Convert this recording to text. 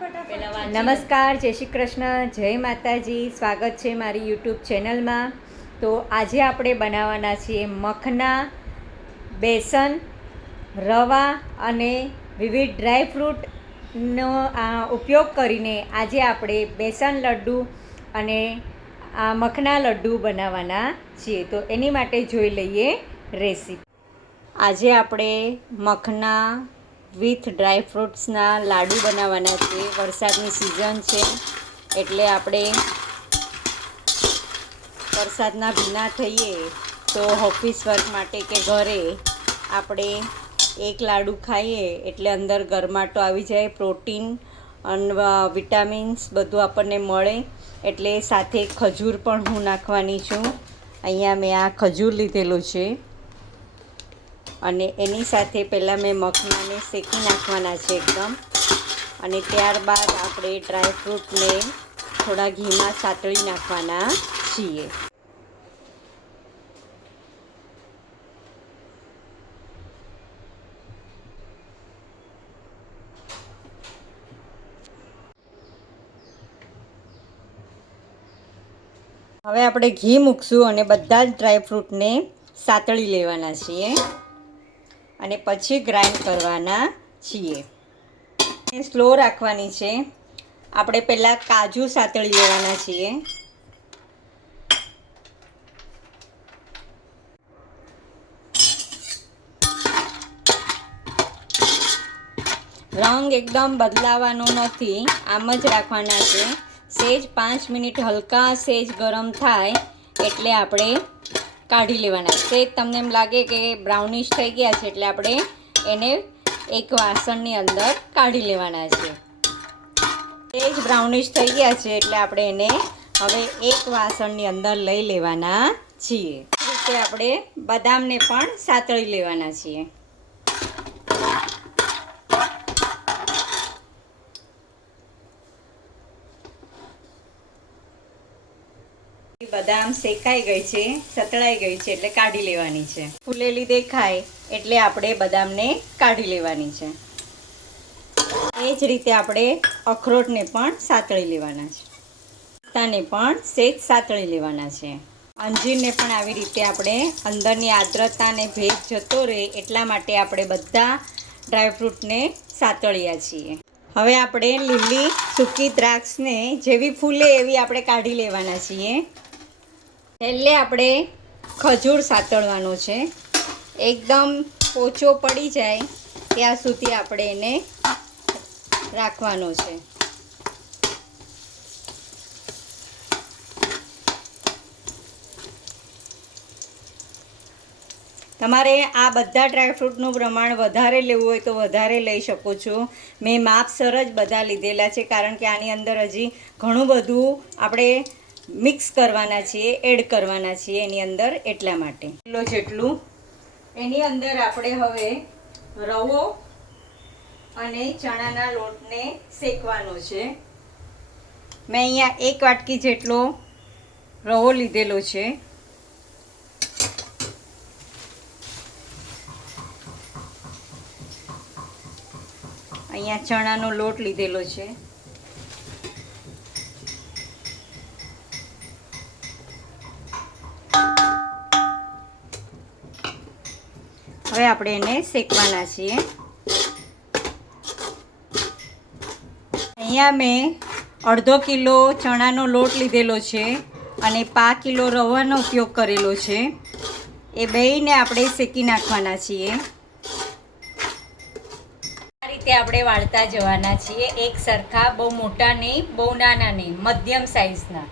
નમસ્કાર, જય શ્રી કૃષ્ણ, જય માતાજી, સ્વાગત છે મારી યુટ્યુબ ચેનલમાં. તો આજે આપણે બનાવવાના છીએ મખના, બેસન, રવા અને વિવિધ ડ્રાય ફ્રૂટનો આ ઉપયોગ કરીને આજે આપણે બેસન લડ્ડુ અને આ મખના લડ્ડુ બનાવવાના છીએ. તો એની માટે જોઈ લઈએ રેસીપી. આજે આપણે મખના વિથ ડ્રાય ફ્રૂટ્સના લાડુ બનાવવાના છે. વરસાદની સિઝન છે, એટલે આપણે વરસાદના ભીના થઈએ તો ઓફિસ વર્ક માટે કે ઘરે આપણે એક લાડુ ખાઈએ, એટલે અંદર ગરમાટો આવી જાય પ્રોટીન અને વિટામિન્સ બધું આપણને મળે, એટલે સાથે ખજૂર પણ હું નાખવાની છું. અહીંયા મેં આ ખજૂર લીધેલું છે. અને એની સાથે પહેલાં મેં મખનાને શેકી નાખવાના છે એકદમ. અને ત્યારબાદ આપણે ડ્રાયફ્રૂટને થોડા ઘીમાં સાતળી નાખવાના છીએ. હવે આપણે ઘી મૂકશું અને બધા જ ડ્રાયફ્રૂટને સાતળી લેવાના છીએ. અને પછી ગ્રાઇન્ડ કરવાના છીએ. સ્લો રાખવાની છે. આપણે પહેલાં કાજુ સાતળી લેવાના છીએ. રંગ એકદમ બદલાવાનો નથી. આમ જ રાખવાના છે. સેજ પાંચ મિનિટ હલકા સેજ ગરમ થાય એટલે આપણે કાઢી લેવાના સેજ તમને એમ લાગે કે બ્રાઉનિશ થઈ ગયા છે એટલે આપણે એને એક વાસણની અંદર કાઢી લેવાના છે. સેજ બ્રાઉનિશ થઈ ગયા છે એટલે આપણે એને હવે એક વાસણની અંદર લઈ લેવાના છીએ. રીતે આપણે બદામને પણ સાતળી લેવાના છીએ. બદામ શેકાઈ ગઈ છે, સતળાઈ ગઈ છે એટલે કાઢી લેવાની છે. ફૂલેલી દેખાય એટલે આપણે બદામને કાઢી લેવાની છે. એ જ રીતે આપણે અખરોટને પણ સાતળી લેવાના છે. પિસ્તાને પણ સેજ સાતળી લેવાના છે. અંજીરને પણ આવી રીતે આપણે અંદરની આર્દ્રતા અને ભેજ જતો રહે એટલા માટે આપણે બધા ડ્રાયફ્રૂટને સાતળ્યા છીએ. હવે આપણે લીલી સૂકી દ્રાક્ષને જેવી ફૂલે એવી આપણે કાઢી લેવાના છીએ. છેલ્લે આપણે ખજૂર સાતળવાનો છે. એકદમ પોચો પડી જાય ત્યાં સુધી આપણે એને રાખવાનો છે. તમારે આ બધા ડ્રાયફ્રૂટનું પ્રમાણ વધારે લેવું હોય તો વધારે લઈ શકો છો. મેં માપસર જ બધા લીધેલા છે, કારણ કે આની અંદર હજી ઘણું બધું આપણે મિક્સ કરવાના છીએ, એડ કરવાના છીએ એની અંદર એટલા માટે. કિલો જેટલું. એની અંદર આપણે હવે રવો અને ચણાના લોટને શેકવાનો છે. મેં અહીંયા એક વાટકી જેટલો રવો લીધેલો છે. અહીંયા ચણાનો લોટ લીધેલો છે. હવે આપણે એને શેકવાના છીએ. અહીંયા મેં અડધો કિલો ચણાનો લોટ લીધેલો છે અને પા કિલો રવાનો ઉપયોગ કરેલો છે. એ બેયને આપણે શેકી નાખવાના છીએ. આ રીતે આપણે વાળતા જવાના છીએ. એક સરખા, બહુ મોટા નહીં, બહુ નાના નહીં, મધ્યમ સાઇઝના